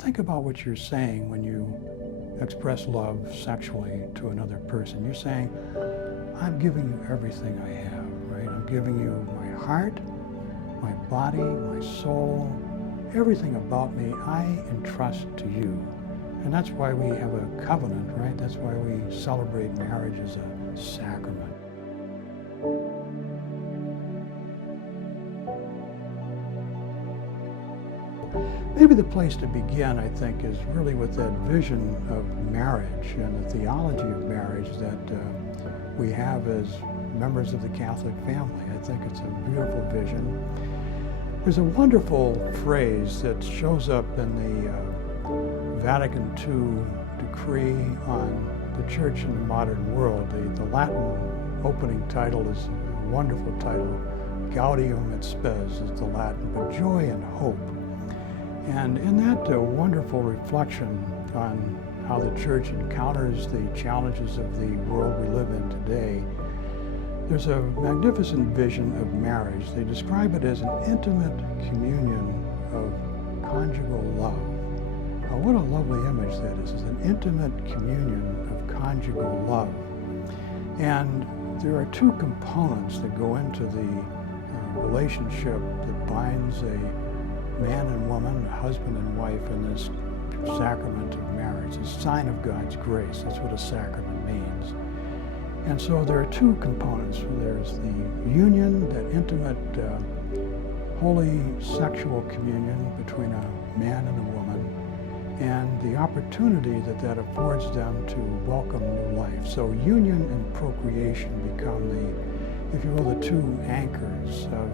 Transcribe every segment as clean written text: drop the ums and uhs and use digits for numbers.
Think about what you're saying when you express love sexually to another person. You're saying, I'm giving you everything I have, right? I'm giving you my heart, my body, my soul, everything about me I entrust to you. And that's why we have a covenant, right? That's why we celebrate marriage as a sacrament. Maybe the place to begin, I think, is really with that vision of marriage and the theology of marriage that we have as members of the Catholic family. I think it's a beautiful vision. There's a wonderful phrase that shows up in the Vatican II decree on the church in the modern world. The Latin opening title is a wonderful title. Gaudium et Spes is the Latin, but joy and hope. And in that wonderful reflection on how the church encounters the challenges of the world we live in today, there's a magnificent vision of marriage. They describe it as an intimate communion of conjugal love. What a lovely image that is an intimate communion of conjugal love. And there are two components that go into the relationship that binds a man and woman, husband and wife, in this sacrament of marriage. It's a sign of God's grace. That's what a sacrament means. And so there are two components. There's the union, that intimate, holy sexual communion between a man and a woman, and the opportunity that affords them to welcome new life. So union and procreation become the, if you will, the two anchors of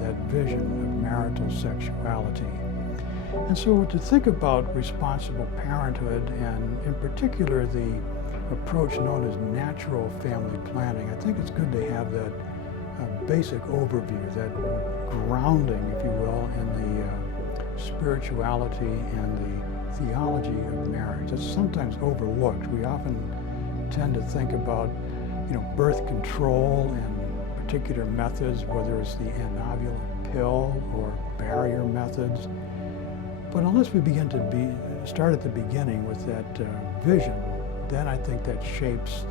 that vision of marital sexuality. And so to think about responsible parenthood, and in particular the approach known as natural family planning, I think it's good to have that basic overview, that grounding, if you will, in the spirituality and the theology of marriage. It's sometimes overlooked. We often tend to think about, birth control and particular methods, whether it's the anovulate pill or barrier methods. But unless we begin to start at the beginning with that vision, then I think that shapes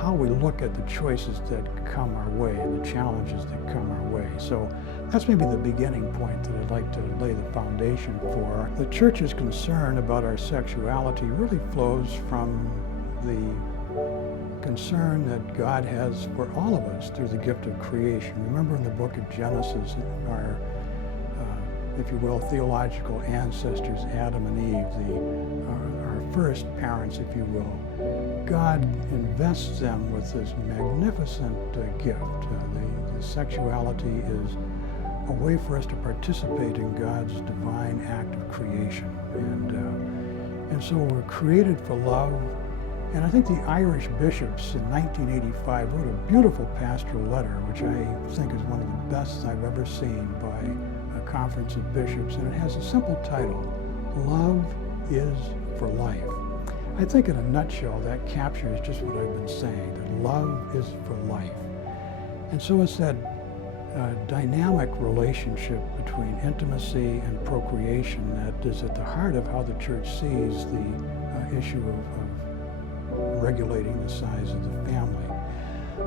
how we look at the choices that come our way and the challenges that come our way. So that's maybe the beginning point that I'd like to lay the foundation for. The Church's concern about our sexuality really flows from the concern that God has for all of us through the gift of creation. Remember in the book of Genesis, our, if you will, theological ancestors, Adam and Eve, our first parents, if you will, God invests them with this magnificent gift. The sexuality is a way for us to participate in God's divine act of creation. And so we're created for love. And I think the Irish bishops in 1985 wrote a beautiful pastoral letter, which I think is one of the best I've ever seen by a conference of bishops. And it has a simple title, Love is for Life. I think in a nutshell that captures just what I've been saying, that love is for life. And so it's that dynamic relationship between intimacy and procreation that is at the heart of how the Church sees the issue of regulating the size of the family.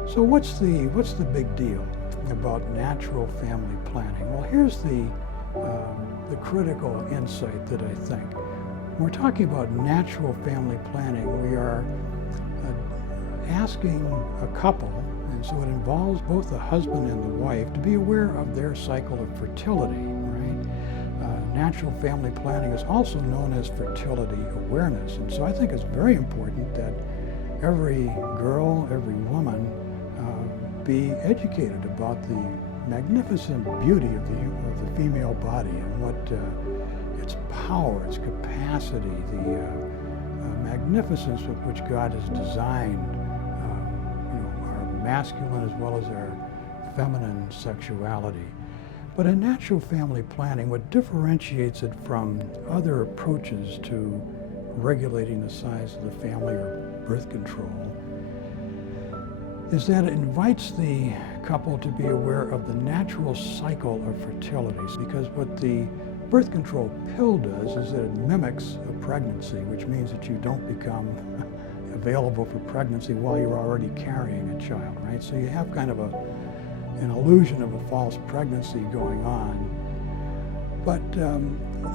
So what's the big deal about natural family planning? Well, here's the critical insight that I think. When we're talking about natural family planning, we are asking a couple, and so it involves both the husband and the wife, to be aware of their cycle of fertility, right? Natural family planning is also known as fertility awareness. And so I think it's very important that every girl, every woman be educated about the magnificent beauty of the female body and what its power, its capacity, the magnificence with which God has designed our masculine as well as our feminine sexuality. But in natural family planning, what differentiates it from other approaches to regulating the size of the family or birth control is that it invites the couple to be aware of the natural cycle of fertility. Because what the birth control pill does is that it mimics a pregnancy, which means that you don't become available for pregnancy while you're already carrying a child, right? So you have kind of an illusion of a false pregnancy going on. But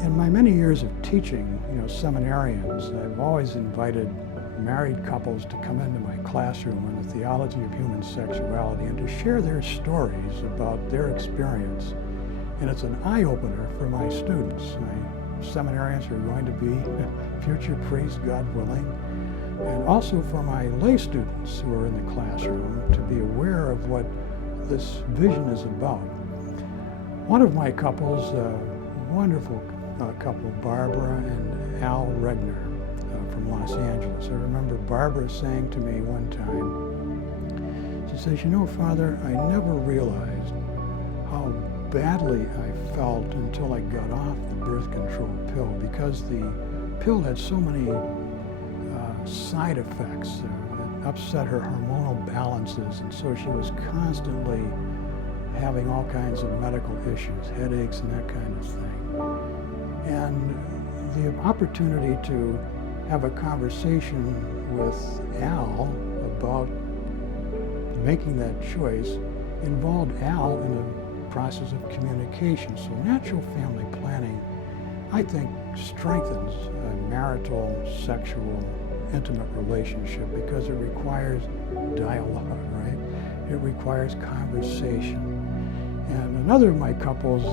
in my many years of teaching, seminarians, I've always invited married couples to come into my classroom on the theology of human sexuality and to share their stories about their experience. And it's an eye-opener for my students. My seminarians are going to be future priests, God willing, and also for my lay students who are in the classroom to be aware of what this vision is about. One of my couples, wonderful couple, Barbara and Al Regner from Los Angeles. I remember Barbara saying to me one time, she says, Father, I never realized how badly I felt until I got off the birth control pill, because the pill had so many side effects. It upset her hormonal balances, and so she was constantly having all kinds of medical issues, headaches and that kind of thing. And the opportunity to have a conversation with Al about making that choice involved Al in a process of communication. So natural family planning, I think, strengthens a marital, sexual, intimate relationship because it requires dialogue, right? It requires conversation. And another of my couples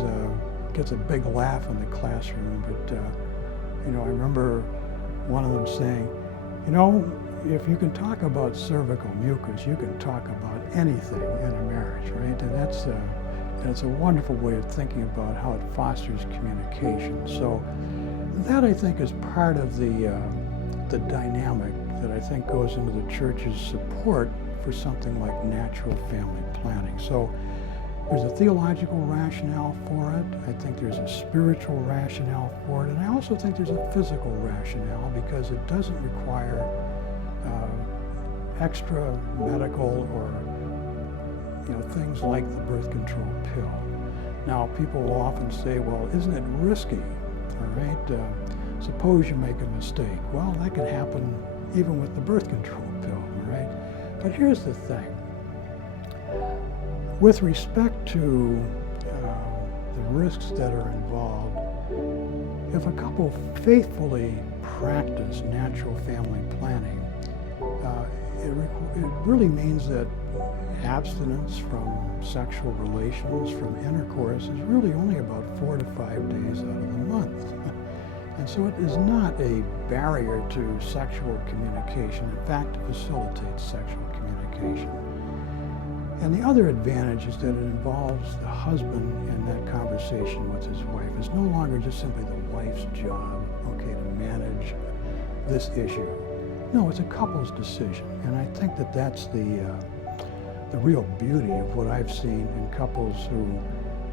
gets a big laugh in the classroom, but I remember one of them saying, if you can talk about cervical mucus, you can talk about anything in a marriage, right? And it's a wonderful way of thinking about how it fosters communication. So that, I think, is part of the dynamic that I think goes into the church's support for something like natural family planning. So there's a theological rationale for it. I think there's a spiritual rationale for it. And I also think there's a physical rationale because it doesn't require extra medical or things like the birth control pill. Now, people will often say, well, isn't it risky? All right, suppose you make a mistake. Well, that could happen even with the birth control pill, all right? But here's the thing. With respect to the risks that are involved, if a couple faithfully practice natural family planning, it really means that abstinence from sexual relations, from intercourse, is really only about 4 to 5 days out of the month. And so it is not a barrier to sexual communication. In fact, it facilitates sexual communication. And the other advantage is that it involves the husband in that conversation with his wife. It's no longer just simply the wife's job, to manage this issue. No, it's a couple's decision. And I think that that's the real beauty of what I've seen in couples who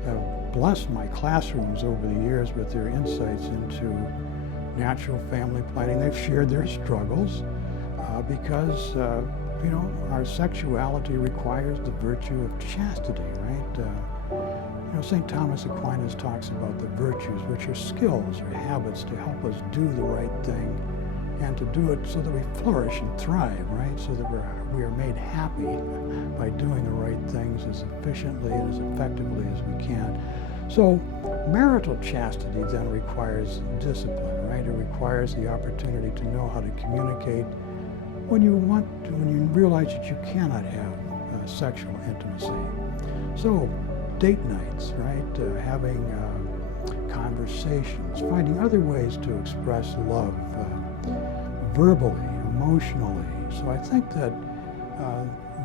have blessed my classrooms over the years with their insights into natural family planning. They've shared their struggles because our sexuality requires the virtue of chastity, right? St. Thomas Aquinas talks about the virtues, which are skills or habits to help us do the right thing and to do it so that we flourish and thrive, right? So that we are made happy by doing the right things as efficiently and as effectively as we can. So marital chastity then requires discipline, right? It requires the opportunity to know how to communicate when you realize that you cannot have sexual intimacy. So date nights, right? Having conversations, finding other ways to express love verbally, emotionally. So I think that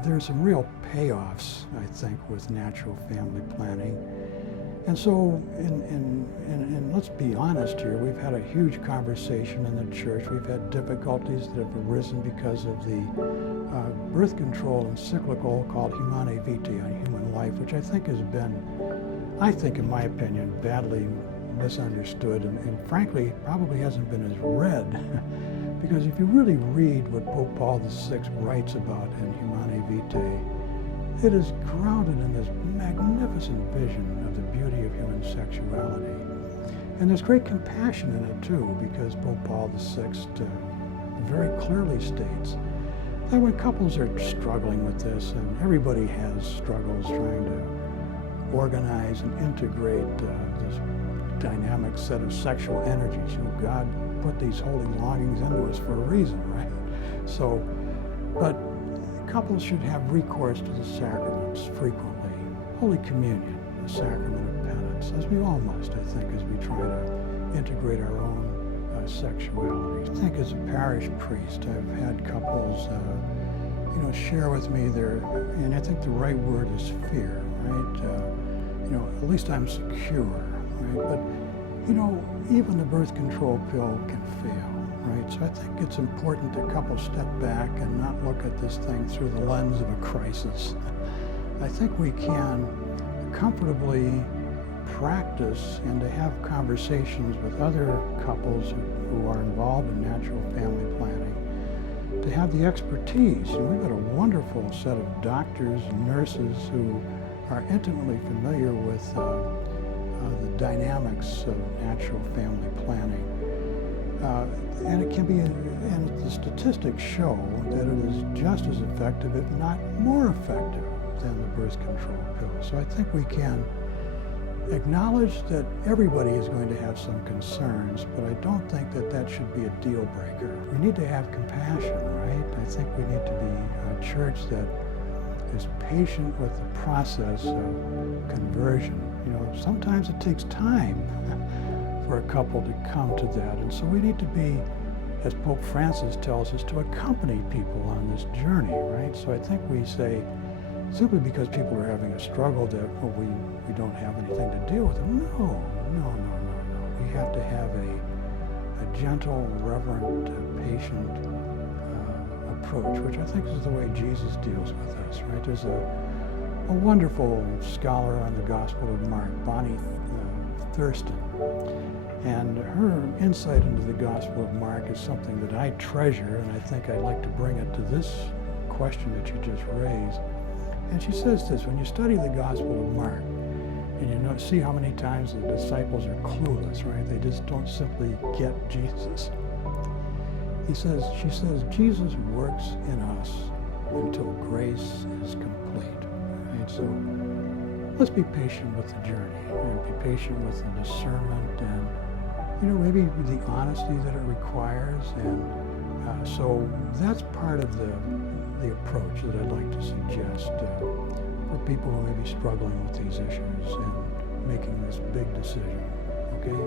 there's some real payoffs, I think, with natural family planning. And so, and let's be honest here, we've had a huge conversation in the church. We've had difficulties that have arisen because of the birth control encyclical called Humanae Vitae on human life, which I think has been, in my opinion, badly misunderstood and frankly, probably hasn't been as read. Because if you really read what Pope Paul VI writes about in Humanae Vitae, it is grounded in this magnificent vision of the beauty of human sexuality. And there's great compassion in it too, because Pope Paul VI very clearly states that when couples are struggling with this, and everybody has struggles trying to organize and integrate this dynamic set of sexual energies. You know, God put these holy longings into us for a reason, right? So, but couples should have recourse to the sacraments frequently. Holy Communion, the sacrament of penance, as we all must, I think, as we try to integrate our own sexuality. I think as a parish priest, I've had couples, share with me their, and I think the right word is fear, right? At least I'm secure, right? But, even the birth control pill can fail, right? So I think it's important that couples step back and not look at this thing through the lens of a crisis. I think we can comfortably practice and to have conversations with other couples who are involved in natural family planning, to have the expertise. And we've got a wonderful set of doctors and nurses who are intimately familiar with the dynamics of natural family planning. And it can be, and the statistics show that it is just as effective, if not more effective, than the birth control pill. So I think we can acknowledge that everybody is going to have some concerns, but I don't think that that should be a deal breaker. We need to have compassion, right? I think we need to be a church that is patient with the process of conversion. Sometimes it takes time for a couple to come to that, and so we need to be, as Pope Francis tells us, to accompany people on this journey, right? So I think we say, simply because people are having a struggle that we don't have anything to deal with them. No. We have to have a gentle, reverent, patient approach, which I think is the way Jesus deals with us, right? There's a wonderful scholar on the Gospel of Mark, Bonnie Thurston, and her insight into the Gospel of Mark is something that I treasure, and I think I'd like to bring it to this question that you just raised. And she says this: when you study the Gospel of Mark, and you see how many times the disciples are clueless, right? They just don't simply get Jesus. She says, Jesus works in us until grace is complete, right? So let's be patient with the journey, and be patient with the discernment, and maybe the honesty that it requires. And so that's part of the approach that I'd like to suggest for people who may be struggling with these issues and making this big decision, okay?